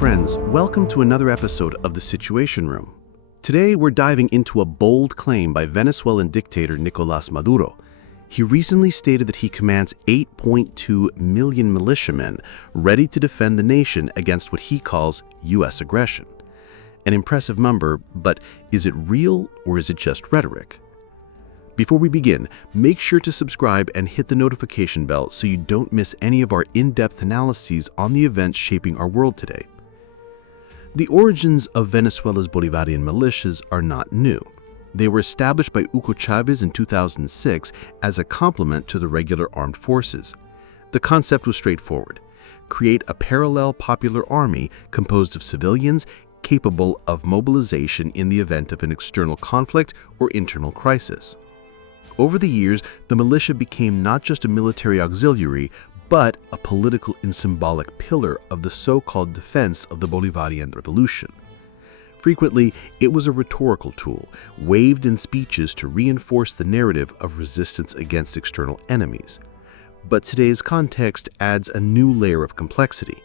friends, welcome to another episode of The Situation Room. Today we're diving into a bold claim by Venezuelan dictator Nicolás Maduro. He recently stated that he commands 8.2 million militiamen ready to defend the nation against what he calls U.S. aggression. An impressive number, but is it real or is it just rhetoric? Before we begin, make sure to subscribe and hit the notification bell so you don't miss any of our in-depth analyses on the events shaping our world today. The origins of Venezuela's Bolivarian militias are not new. They were established by Hugo Chávez in 2006 as a complement to the regular armed forces. The concept was straightforward: create a parallel popular army composed of civilians capable of mobilization in the event of an external conflict or internal crisis. Over the years, the militia became not just a military auxiliary, but a political and symbolic pillar of the so-called defense of the Bolivarian revolution. Frequently, it was a rhetorical tool, waved in speeches to reinforce the narrative of resistance against external enemies. But today's context adds a new layer of complexity.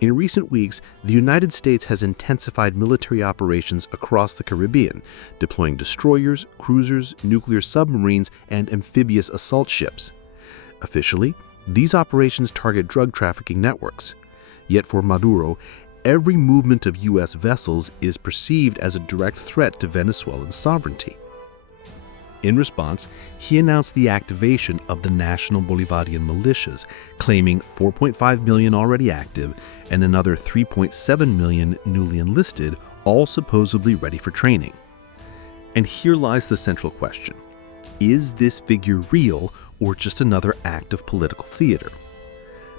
In recent weeks, the United States has intensified military operations across the Caribbean, deploying destroyers, cruisers, nuclear submarines, and amphibious assault ships. Officially, these operations target drug trafficking networks. Yet for Maduro, every movement of U.S. vessels is perceived as a direct threat to Venezuelan sovereignty. In response, he announced the activation of the National Bolivarian militias, claiming 4.5 million already active and another 3.7 million newly enlisted, all supposedly ready for training. And here lies the central question: is this figure real or just another act of political theater?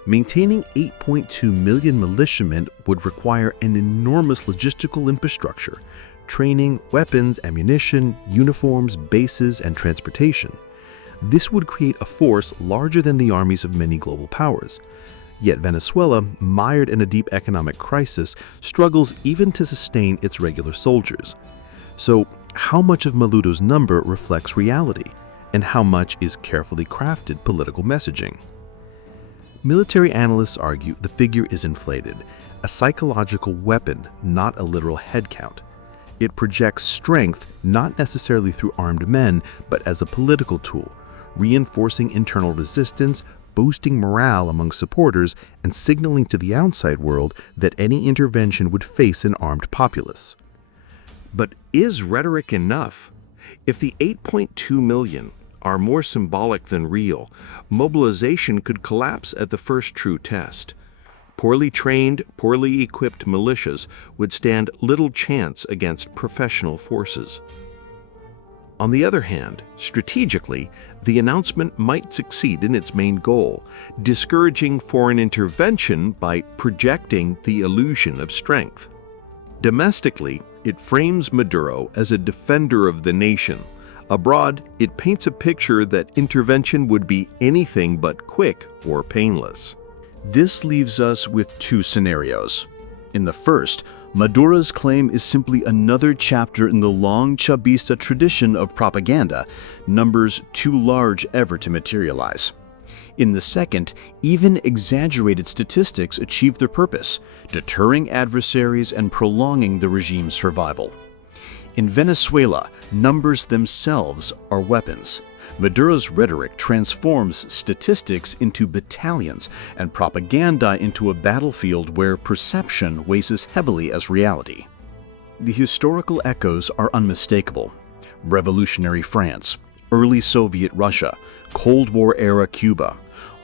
Maintaining 8.2 million militiamen would require an enormous logistical infrastructure: training, weapons, ammunition, uniforms, bases, and transportation. This would create a force larger than the armies of many global powers. Yet Venezuela, mired in a deep economic crisis, struggles even to sustain its regular soldiers. So, how much of Maduro's number reflects reality, and how much is carefully crafted political messaging? Military analysts argue the figure is inflated, a psychological weapon, not a literal head count. It projects strength not necessarily through armed men, but as a political tool, reinforcing internal resistance, boosting morale among supporters, and signaling to the outside world that any intervention would face an armed populace. But is rhetoric enough? If the 8.2 million are more symbolic than real, mobilization could collapse at the first true test. Poorly trained, poorly equipped militias would stand little chance against professional forces. On the other hand, strategically, the announcement might succeed in its main goal, discouraging foreign intervention by projecting the illusion of strength. Domestically, it frames Maduro as a defender of the nation. Abroad, it paints a picture that intervention would be anything but quick or painless. This leaves us with two scenarios. In the first, Maduro's claim is simply another chapter in the long Chavista tradition of propaganda, numbers too large ever to materialize. In the second, even exaggerated statistics achieve their purpose, deterring adversaries and prolonging the regime's survival. In Venezuela, numbers themselves are weapons. Maduro's rhetoric transforms statistics into battalions and propaganda into a battlefield where perception weighs heavily as reality. The historical echoes are unmistakable. Revolutionary France, early Soviet Russia, Cold War-era Cuba,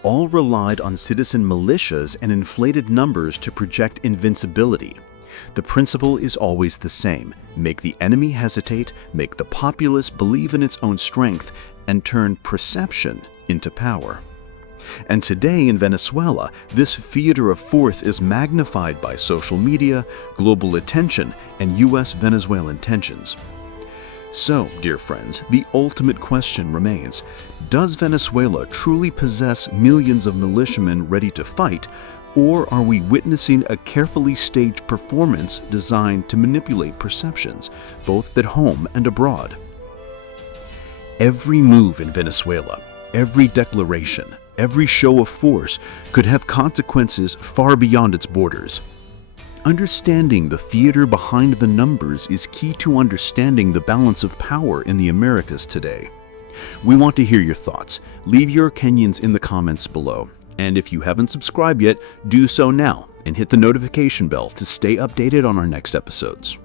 all relied on citizen militias and inflated numbers to project invincibility. The principle is always the same: make the enemy hesitate, make the populace believe in its own strength, and turn perception into power. And today in Venezuela, this theater of force is magnified by social media, global attention, and U.S.-Venezuelan tensions. So, dear friends, the ultimate question remains: does Venezuela truly possess millions of militiamen ready to fight, or are we witnessing a carefully staged performance designed to manipulate perceptions, both at home and abroad? Every move in Venezuela, every declaration, every show of force could have consequences far beyond its borders. Understanding the theater behind the numbers is key to understanding the balance of power in the Americas today. We want to hear your thoughts. Leave your opinions in the comments below. And if you haven't subscribed yet, do so now and hit the notification bell to stay updated on our next episodes.